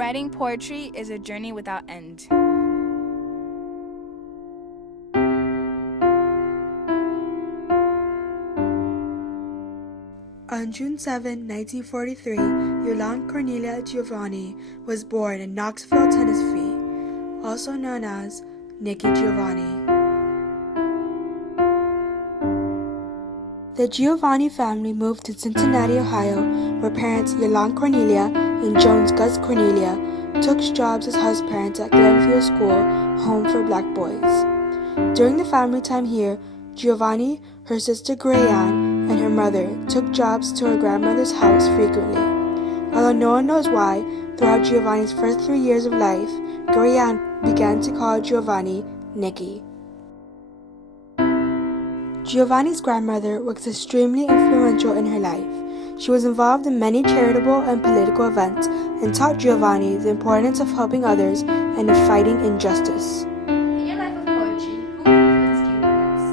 Writing poetry is a journey without end. On June 7, 1943, Yolande Cornelia Giovanni was born in Knoxville, Tennessee, also known as Nikki Giovanni. The Giovanni family moved to Cincinnati, Ohio, where parents Yolande Cornelia and Jones Gus Cornelia took jobs as house parents at Glenview School, home for black boys. During the family time here, Giovanni, her sister Grayanne, and her mother took jobs to her grandmother's house frequently. Although no one knows why, throughout Giovanni's first 3 years of life, Grayanne began to call Giovanni Nikki. Giovanni's grandmother was extremely influential in her life. She was involved in many charitable and political events and taught Giovanni the importance of helping others and of fighting injustice. In your life of poetry, who influenced you the most?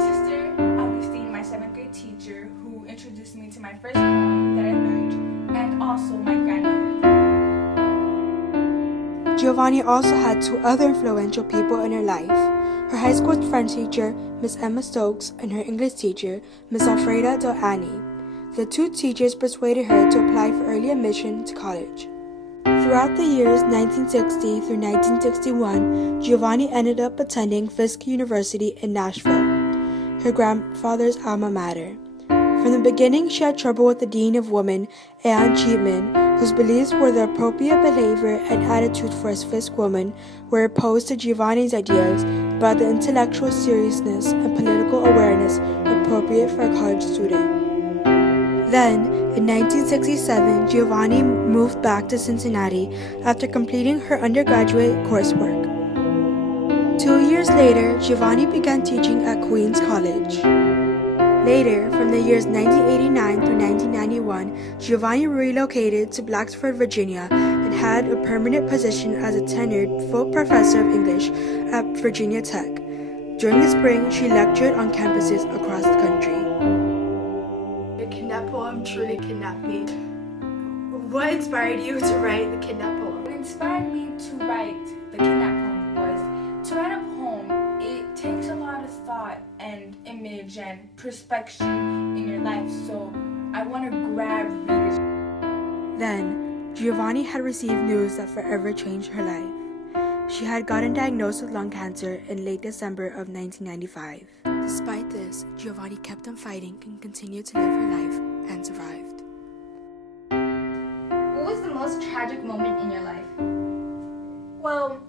Sister Augustine, my 7th grade teacher, who introduced me to my first poem that I learned, and also my grandmother. Giovanni also had 2 other influential people in her life: her high school French teacher, Miss Emma Stokes, and her English teacher, Miss Alfreda Delany. The 2 teachers persuaded her to apply for early admission to college. Throughout the years 1960 through 1961, Giovanni ended up attending Fisk University in Nashville, her grandfather's alma mater. From the beginning, she had trouble with the Dean of Women, Ann Cheatman, whose beliefs were the appropriate behavior and attitude for a Fisk woman were opposed to Giovanni's ideas about the intellectual seriousness and political awareness appropriate for a college student. Then, in 1967, Giovanni moved back to Cincinnati after completing her undergraduate coursework. 2 years later, Giovanni began teaching at Queens College. Later, from the years 1989 through 1991, Giovanni relocated to Blacksburg, Virginia, and had a permanent position as a tenured full professor of English at Virginia Tech. During the spring, she lectured on campuses across the country. That poem truly kidnapped me. What inspired you to write the kidnap poem? What inspired me to write the kidnap poem was to write a poem. It takes a lot of thought and image and perspection in your life, so I want to grab readers. Then, Giovanni had received news that forever changed her life. She had gotten diagnosed with lung cancer in late December of 1995. Despite this, Giovanni kept on fighting and continued to live her life and survived. What was the most tragic moment in your life? Well,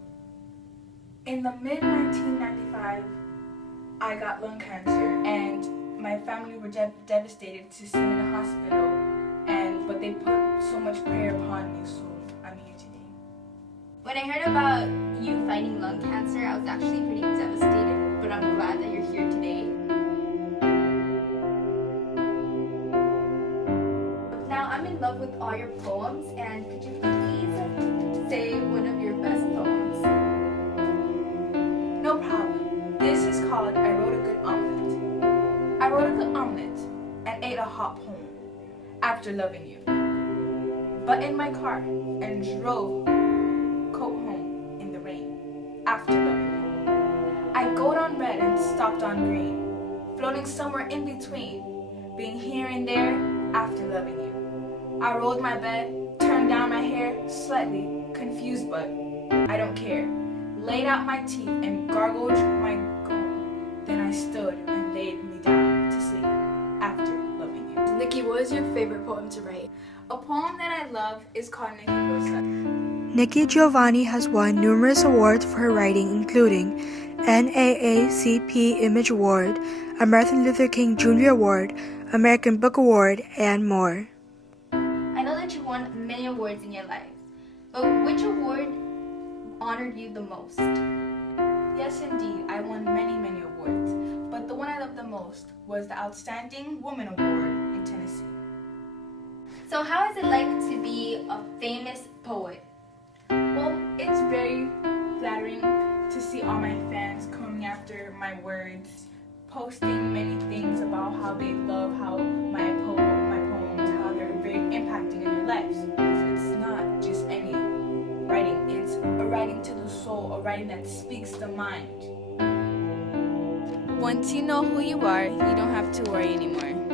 in the mid-1995, I got lung cancer, and my family were devastated to see me in the hospital, but they put so much prayer upon me, so I'm here today. When I heard about you fighting lung cancer, I was actually pretty devastated, but I'm glad that you're here today. Now I'm in love with all your poems, and could you please say one of your best poems? No problem. This is called I Wrote a Good Omelet. I wrote a good omelet and ate a hot poem after loving you. But in my car and drove coat home in the rain after loving you. I goed on red and stopped on green, floating somewhere in between, being here and there after loving you. I rolled my bed, turned down my hair, slightly confused, but I don't care. Laid out my teeth and gargled my comb. Then I stood and laid me down to sleep after loving you. Nikki, what is your favorite poem to write? A poem that I love is called Nikki Giovanni. Nikki Giovanni has won numerous awards for her writing, including NAACP Image Award, a Martin Luther King Jr. Award, American Book Award, and more. I know that you won many awards in your life, but which award honored you the most? Yes, indeed, I won many awards, but the one I loved the most was the Outstanding Woman Award in Tennessee. So how is it like to be a famous poet? Well, it's very flattering to see all my fans coming after my words, posting many things about how they love how my poems, how they're very impacting in their lives. It's not just writing to the soul, a writing that speaks the mind. Once you know who you are, you don't have to worry anymore.